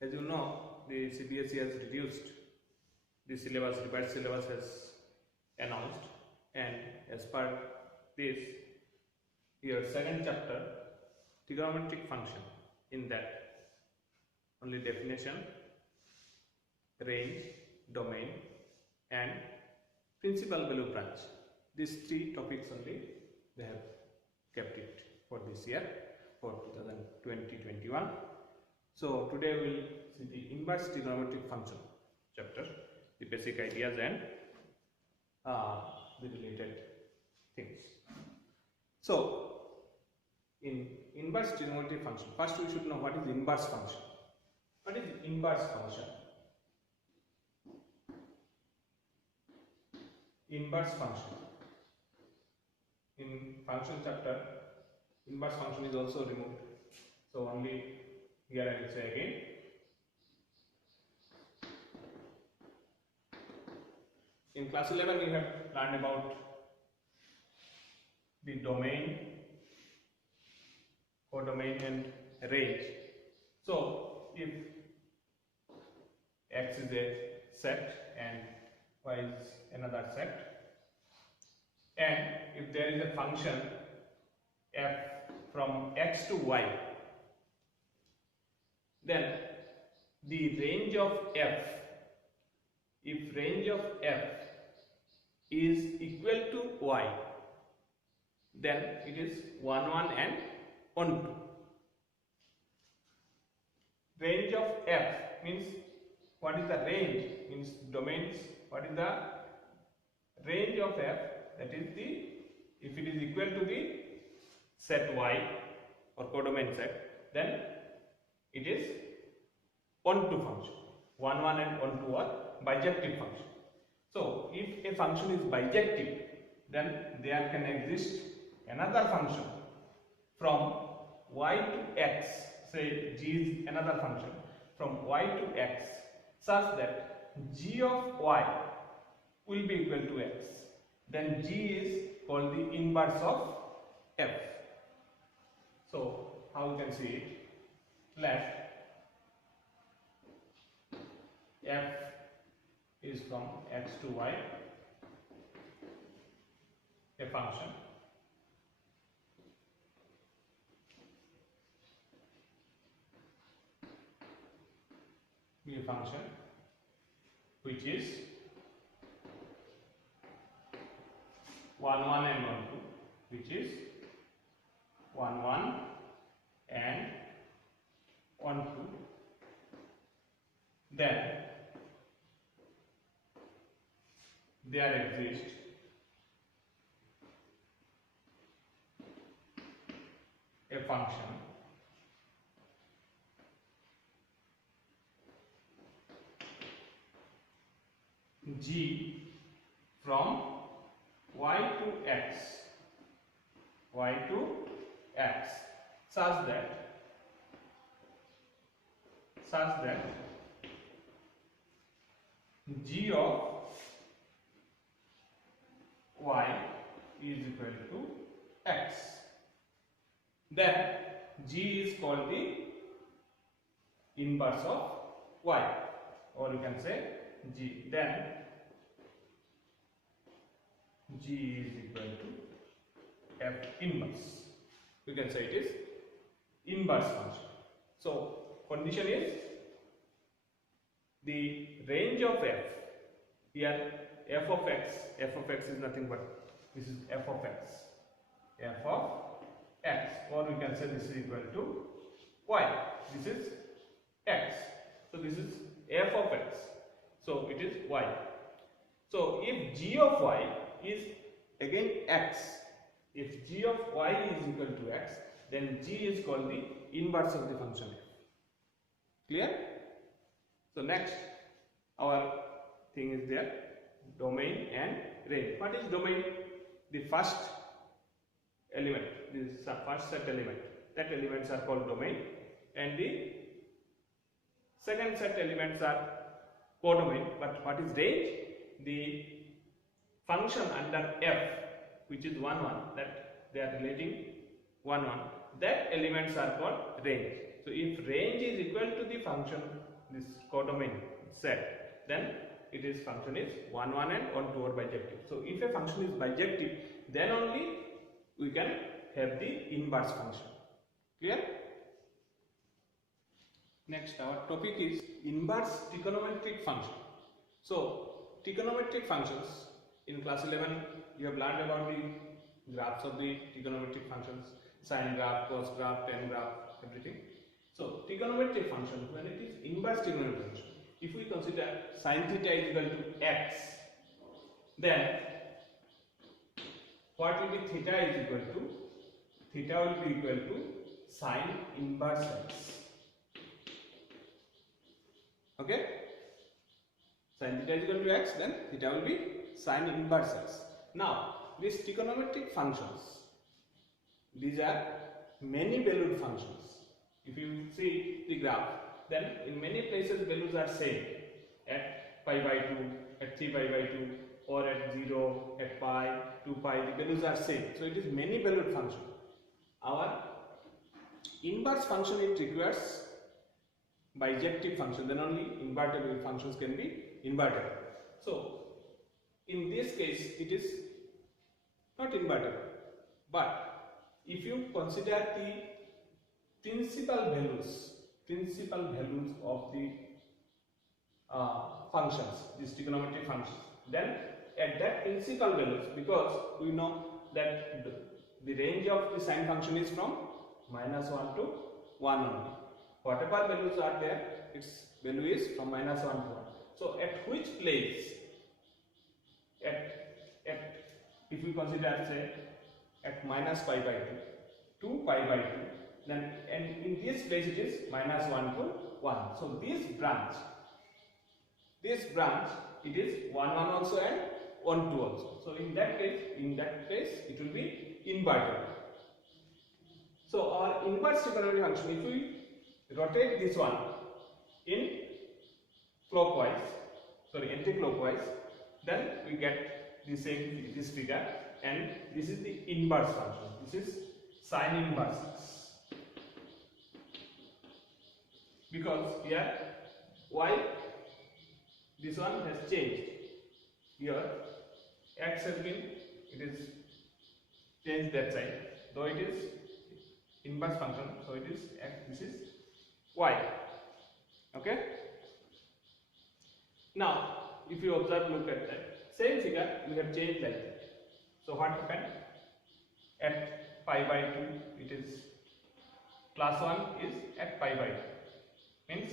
As you know, the CBSE has reduced the syllabus, revised syllabus has announced, and as per this, your second chapter, trigonometric function, in that only definition, range, domain, and principal value branch. These three topics only they have kept it for this year, for 2020-21. So today we will see the inverse trigonometric function chapter, the basic ideas and the related things. So in inverse trigonometric function, first we should know what is inverse function. What is inverse function? Inverse function. In function chapter, inverse function is also removed. So only here I will say again. In class 11 we have learned about the domain, codomain and range. So if x is a set and y is another set, and if there is a function f from x to y, then the range of f, if range of f is equal to y, then it is 1 1 and 1 2. Range of f means what is the range, means domains, what is the range of f, that is the, if it is equal to the set y or codomain set, then it is 1 2 function. 1 1 and 1 2 are bijective function. So if a function is bijective, then there can exist another function from y to x, say g is another function from y to x, such that g of y will be equal to x. Then g is called the inverse of f. So how you can see it? Let f is from x to y, a function which is 1 1 and 1 2, which is 1 1 and 1 2. Then there exists a function g from y to x, such that g of y is equal to x. Then g is called the inverse of y, or you can say g. Then g is equal to f inverse. You can say it is inverse function. So condition is the range of f, here f of x is nothing but this is f of x, or we can say this is equal to y, this is x, so this is f of x, so it is y. So if g of y is again x, if g of y is equal to x, then g is called the inverse of the function f. Clear? So next our thing is there, domain and range. What is domain? The first element, this first set element, that elements are called domain, and the second set elements are codomain. But what is range? The function under f, which is 1 1, that they are relating 1 1, that elements are called range. So if range is equal to the function, this codomain set, then it is function is 1 1 and 1 2 are bijective. So if a function is bijective, then only we can have the inverse function. Clear? Next, our topic is inverse trigonometric function. So trigonometric functions, in class 11 you have learned about the graphs of the trigonometric functions, sine graph, cos graph, tan graph, everything. So trigonometric function, when it is inverse trigonometric function, if we consider sin theta is equal to x, then what will be theta is equal to? Theta will be equal to sin inverse x. Okay? Sin theta is equal to x, then theta will be sin inverse x. Now, these trigonometric functions, these are many valued functions. If you see the graph, then in many places values are same at pi by 2, at 3 pi by 2, or at 0, at pi, 2 pi, the values are same. So it is many valued function. Our inverse function, it requires bijective function, then only invertible functions can be invertible. So in this case it is not invertible, but if you consider the principal values of the functions, these trigonometric functions, then at that principal values, because we know that the range of the sine function is from -1 to 1 only. Whatever values are there, its value is from -1 to 1. So at which place, if we consider say at -pi by 2 to pi by 2, then and in this place it is -1 to 1. So this branch it is 1 1 also and 1 2 also. So in that case it will be invertible. So our inverse trigonometric function, if we rotate this one in anti-clockwise, then we get the same this figure, and this is the inverse function. This is sin inverse x. Because here why this one has changed, here x has been, it is changed that side, though it is inverse function, so it is x, this is y. Okay, now if you observe, look at that same figure, we have changed like that. So what happened? At pi by 2 it is class 1 is at pi by 2, means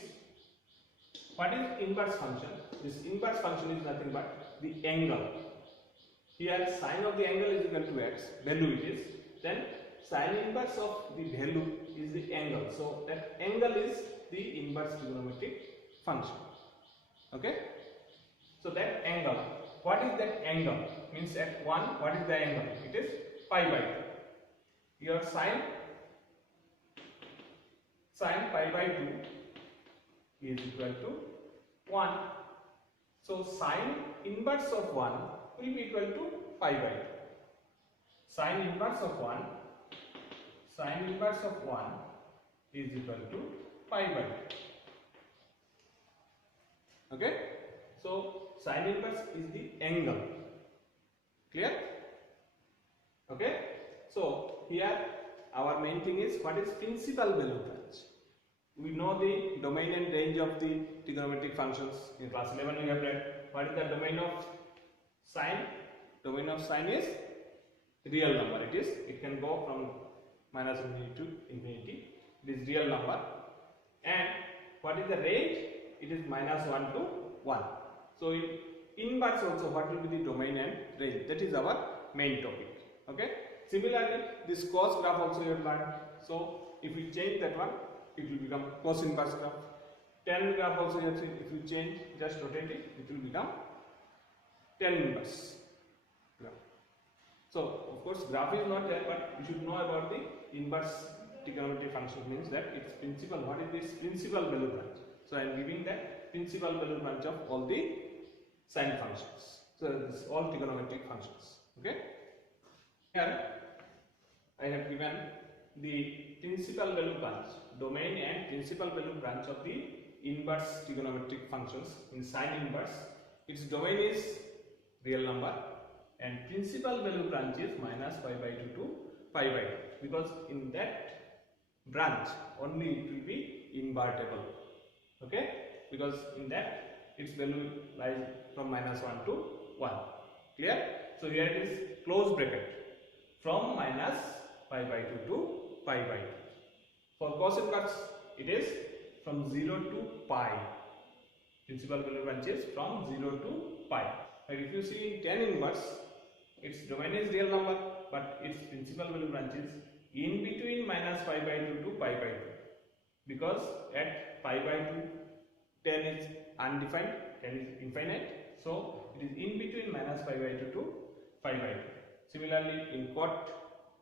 what is inverse function? This inverse function is nothing but the angle. Here sine of the angle is equal to x, value it is, then sine inverse of the value is the angle. So that angle is the inverse trigonometric function. Okay, so that angle, what is that angle? Means at 1, what is the angle? It is pi by 2. Your sine pi by 2 is equal to 1. So sine inverse of 1 will be equal to pi by 2. Sine inverse of 1 is equal to pi by 2. Okay, so sine inverse is the angle. Clear? Okay, so here our main thing is what is principal value branch. We know the domain and range of the trigonometric functions. In class 11 we have read what is the domain of sine. Domain of sine is real number. It can go from -infinity to infinity. It is real number. And what is the range? It is -1 to 1. So in inverse also, what will be the domain and range? That is our main topic. Okay. Similarly, this cos graph also you have learned. So if we change that one, it will become cos inverse graph. Tan graph also you have seen. If you change, just rotate it, it will become tan inverse graph. So of course graph is not there, but you should know about the inverse trigonometric function. Means that its principal, what is this principal value branch? So I am giving that principal value branch of all the sine functions. So this is all trigonometric functions. Okay. Here I have given the principal value branch, domain and principal value branch of the inverse trigonometric functions in sine inverse. Its domain is real number and principal value branch is minus pi by 2 to pi by 2, because in that branch only it will be invertible. Okay, because in that its value lies from minus 1 to 1. Clear? So here it is close bracket from minus pi by 2 to pi by 2. For cos inverse it is from 0 to pi. Principal value branch is from 0 to pi. But if you see in tan inverse, its domain is real number but its principal value branch is in between minus pi by 2 to pi by 2, because at pi by 2 tan is undefined, tan is infinite, so it is in between minus pi by 2 to pi by 2. Similarly in cot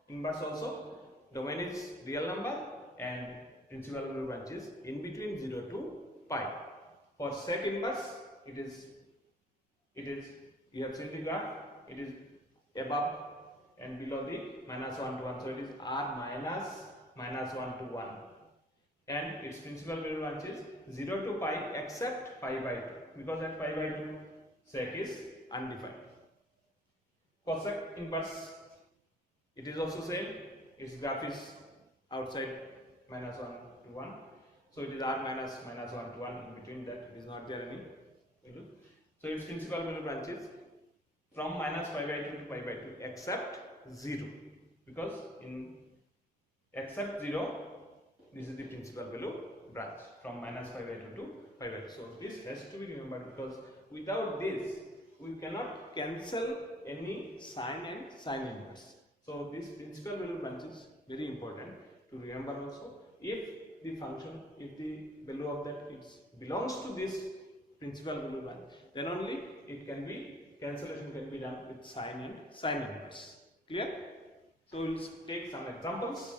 inverse also, domain is real number and principal value branch is in between 0 to pi. For sec inverse it is you have seen the graph, it is above and below the minus 1 to 1, so it is r minus 1 to 1, and its principal value branch is 0 to pi except pi by 2, because at pi by 2 sec is undefined. Cosec inverse, it is also same, its graph is outside minus 1 to 1, so it is r minus 1 to 1, in between that is not there any value. So its principal value branch is from minus pi by 2 to pi by 2 except 0, because in except 0 this is the principal value branch from minus pi by 2 to pi by 2. So this has to be remembered, because without this we cannot cancel any sine and sine inverse. So this principal value branch is very important to remember also. If the function, if the value of that belongs to this principal value branch, then only it can be, cancellation can be done with sine and sine inverse. Clear? So we will take some examples.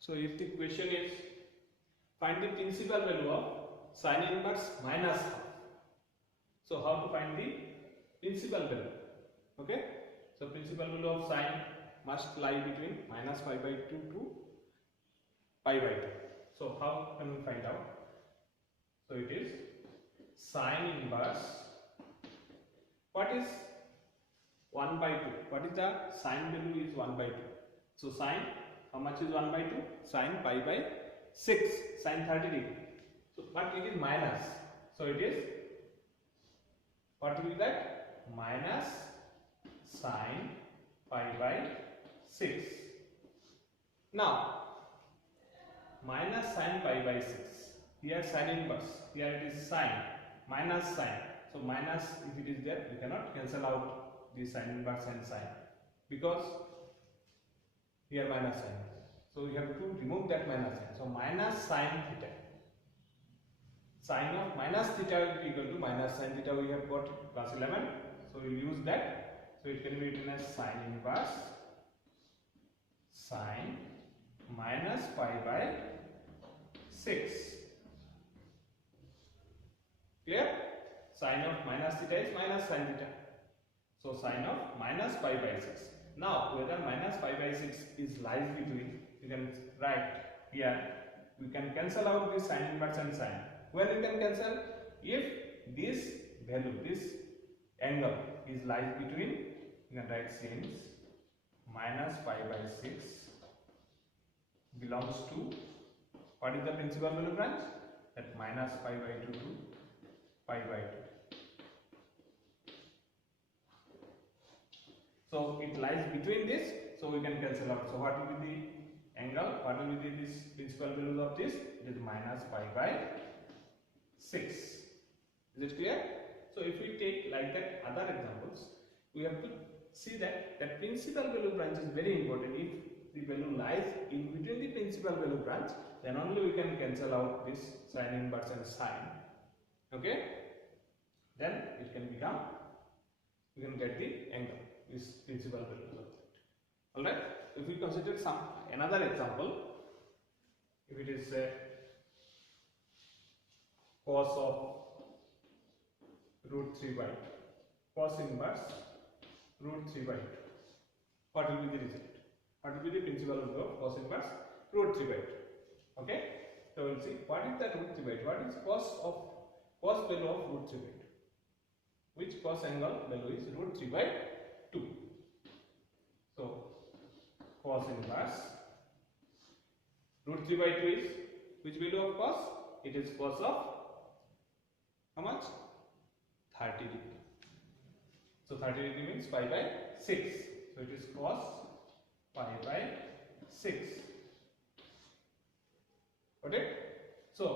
So if the question is find the principal value of sine inverse minus half, so how to find the principal value? Okay, so principal value of sine must lie between minus pi by 2 to pi by 2. So how can we find out? So it is sine inverse, what is 1 by 2? What is the sine value is 1 by 2? So sine, how much is 1 by 2? Sine pi by 6, sine 30 degree. So but it is minus, so it is, what will be that? Minus sine pi by 6. Now minus sine pi by 6, here sine inverse, here it is sine minus sine, so minus, if it is there you cannot cancel out the sine inverse and sine, because here minus sine, so you have to remove that minus sign. So minus sine theta, sine of minus theta is equal to minus sine theta, we have got class 11, so we will use that. So it can be written as sine inverse sine minus pi by 6. Clear? Sine of minus theta is minus sine theta, so sine of minus pi by 6. Now whether minus pi by 6 is lies between, you can write here, we can cancel out this sine inverse and sine. When you can cancel? If this value, this angle is lies between, you can write since minus pi by 6 belongs to, what is the principal value branch? That minus pi by 2 to pi by 2. So it lies between this, so we can cancel out. So what will be the angle? What will be this principal value of this? It is minus pi by 6. Is it clear? So if we take like that other examples, we have to see that principal value branch is very important. If the value lies in between the principal value branch, then only we can cancel out this sine inverse and sine. Okay? Then it can become, you can get the angle, this principal values of that. Alright? If we consider another example, if it is cos of root 3 by 2, cos inverse root 3 by 2, what will be the result? What will be the principal value of cos inverse root 3 by 2? Okay, so we'll see what is the root 3 by 2. What is cos value of root 3 by 2? Which cos angle value is root 3 by 2? So cos inverse root 3 by 2 is which value of cos? It is cos of how much? 30 degree. So 30 degree means pi by 6. So it is cos pi by 6. Okay. So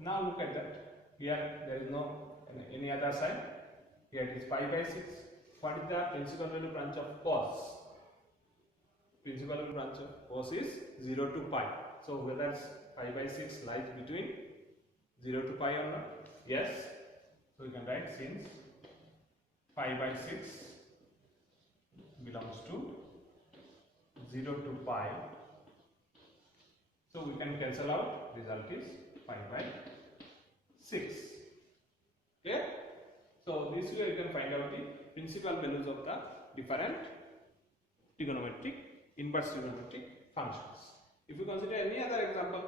now look at that. Here there is no any other sign. Here it is pi by 6. What is the principal value branch of cos? Principal value branch of cos is 0 to pi. So whether pi by 6 lies between 0 to pi or not? Yes. So we can write since pi by 6 belongs to 0 to pi. So we can cancel out. Result is pi by 6. Okay. So this way you can find out the principal values of the different trigonometric, inverse trigonometric functions. If you consider any other example,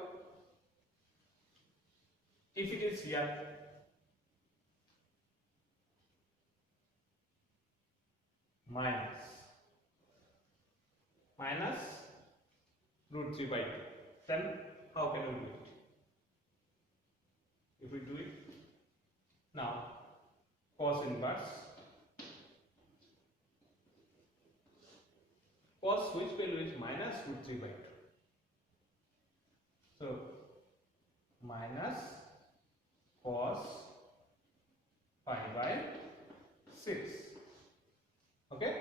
if it is here minus root 3 by 2, then how can we do it? If we do it now, cos inverse, cos which value is minus root 3 by 2. So minus cos pi by 6. Okay,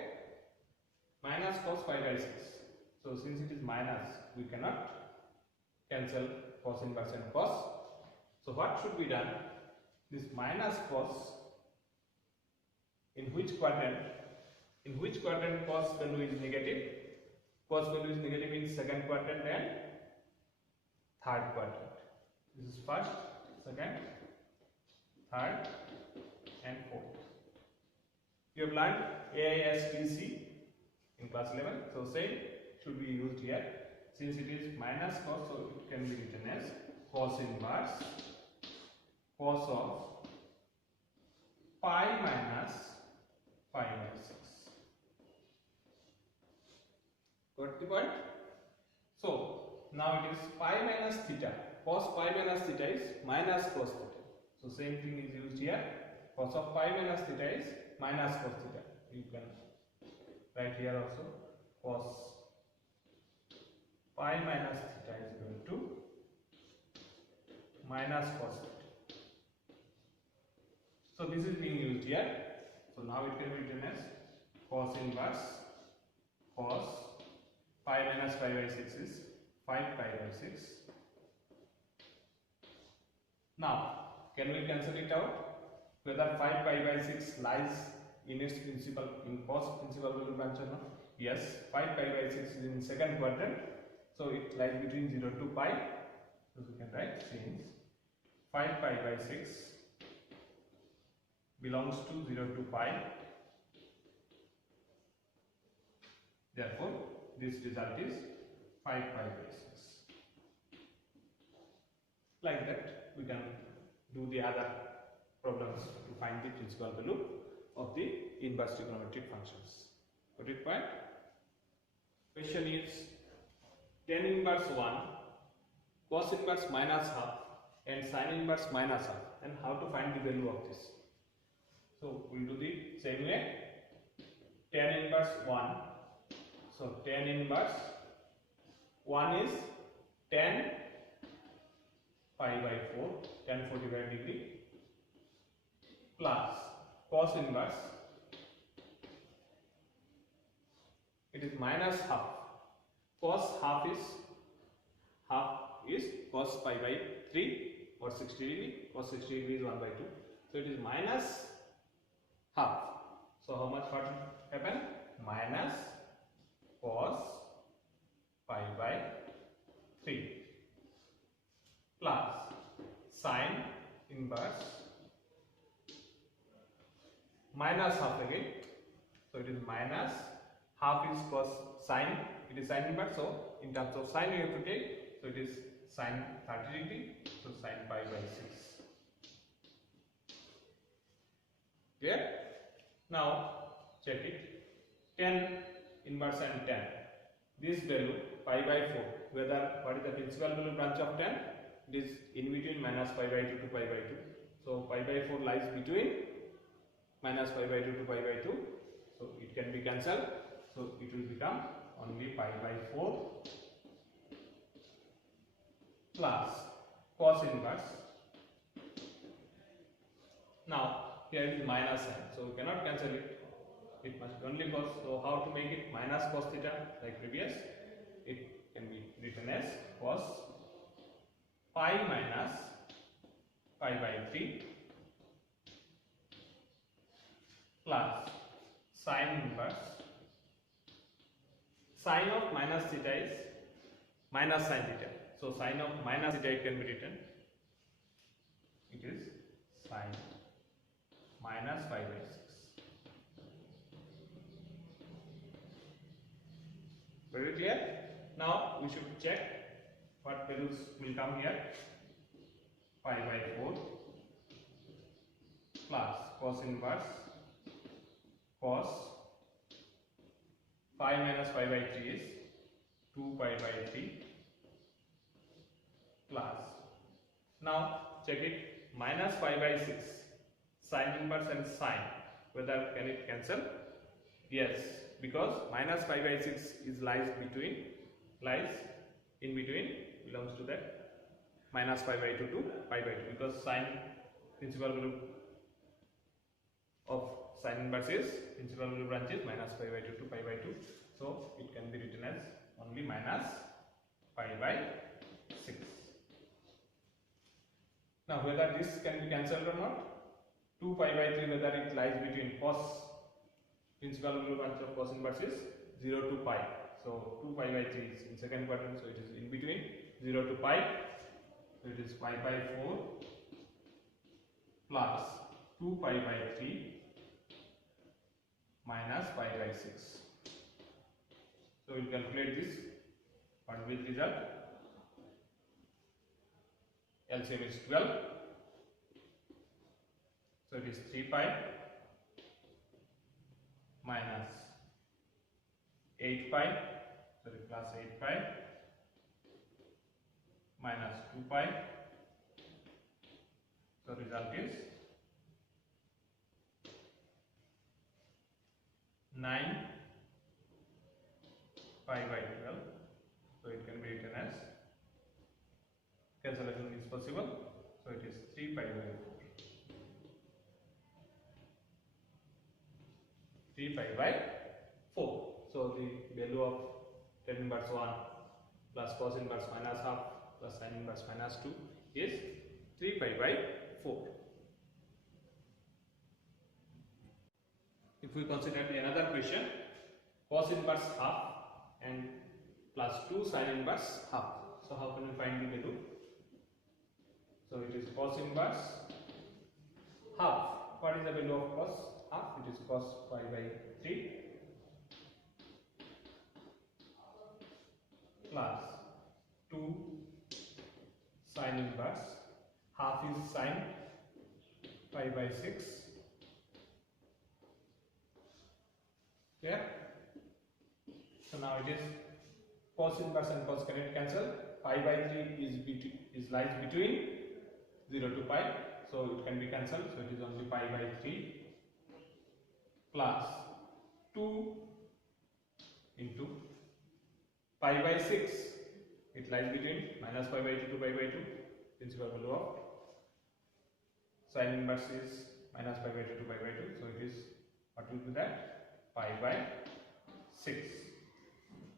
minus cos pi by 6. So since it is minus, we cannot cancel cos inverse and cos. So what should be done? This minus cos, in which quadrant? In which quadrant cos value is negative? Cos value is negative in second quadrant and third quadrant. This is first, second, third and fourth. You have learned AISTC in class 11. So same should be used here. Since it is minus cos, so it can be written as cos inverse cos of pi minus pi by 6. Got the point? So now it is pi minus theta. Cos pi minus theta is minus cos theta. So same thing is used here. Cos of pi minus theta is minus cos theta. You can write here also cos pi minus theta is equal to minus cos theta. So this is being used here. So now it can be written as cos inverse cos pi minus pi by 6 is 5 pi by 6. Now can we cancel it out? Whether 5 pi by 6 lies in its principal, in cos principal value branch or not? Yes, 5 pi by 6 is in second quadrant, so it lies between 0 to pi. So we can write since 5 pi by 6 belongs to 0 to pi, therefore this result is 5 pi by 6. Like that we can do the other problems to find the principal value of the inverse trigonometric functions. Got it point? Question is tan inverse 1, cos inverse minus half and sin inverse minus half, and how to find the value of this. So we will do the same way. Tan inverse 1. So tan inverse 1 is tan pi by 4, tan 45 degree, plus cos inverse, it is minus half. Cos half is cos pi by 3 or 60 degree. Cos 60 degree is 1 by 2. So it is minus half. So how much what happen? Minus cos pi by 3. plus sine inverse minus half again. So it is minus half is cos sine, it is sine inverse, so in terms of sine we have to take, so it is sine 30 degree, so sine pi by 6. Clear? Now check it. Tan inverse and tan. This value pi by 4. Whether what is the principal value branch of tan? It is in between minus pi by 2 to pi by 2. So pi by 4 lies between minus pi by 2 to pi by 2. So it can be cancelled. So it will become only pi by 4 plus cos inverse. Now here is minus sign, so we cannot cancel it. It must be only cos. So how to make it minus cos theta like previous? It can be written as cos pi minus pi by 3 plus sine inverse. Sine of minus theta is minus sine theta. So sine of minus theta it can be written. It is sine minus pi by 6. Very clear? Now we should check what values will come here. Pi by 4 plus cos inverse cos pi minus pi by 3 is 2 pi by 3 plus, now check it, minus pi by 6, sine inverse and sine, whether can it cancel? Yes, because minus pi by 6 is lies in between, belongs to that minus pi by 2 to pi by 2, because sine principal value of sine inverse is principal value branch is minus pi by 2 to pi by 2, so it can be written as only minus pi by 6. Now whether this can be cancelled or not, 2 pi by 3 whether it lies between cos, principal value branch of cos inverse is 0 to pi, so 2 pi by 3 is in second quadrant, so it is in between 0 to pi, so it is pi by 4 plus 2 pi by 3 minus pi by 6. So we will calculate this. What will result? LCM is 12. So it is 3 pi minus 8 pi, sorry, plus 8 pi minus 2 pi. So result is 9 pi by 12. So it can be written as, cancellation is possible, so it is 3 pi by 4. 3 pi by 4. So the value of tan inverse 1 plus cos inverse minus half plus sin inverse minus 2 is 3 pi by 4. If we consider another question, cos inverse half and plus 2 sin inverse half. So how can we find the value? So it is cos inverse half. What is the value of cos half? It is cos pi by 3 plus 2 sin inverse, half is sin pi by 6. Clear? So now it is cos inverse and cos can it cancel? Pi by 3 is lies between 0 to pi, so it can be cancelled. So it is only pi by 3 plus 2 into pi by 6. It lies between minus pi by 2 to pi by 2. Principal value of sin inverse is minus pi by 2 to pi by 2. So it is, what will be that? Pi by 6.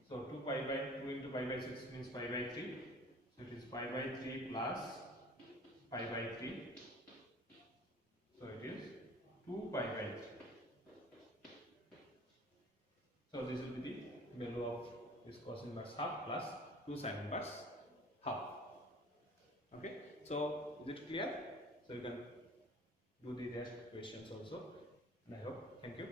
So 2 pi by 2 into pi by 6 means pi by 3. So it is pi by 3 plus pi by 3. So it is 2 pi by 3. So this will be the value of this cos inverse half plus 2 sin inverse half. Okay. So is it clear? So you can do the rest questions also, and I hope. Thank you.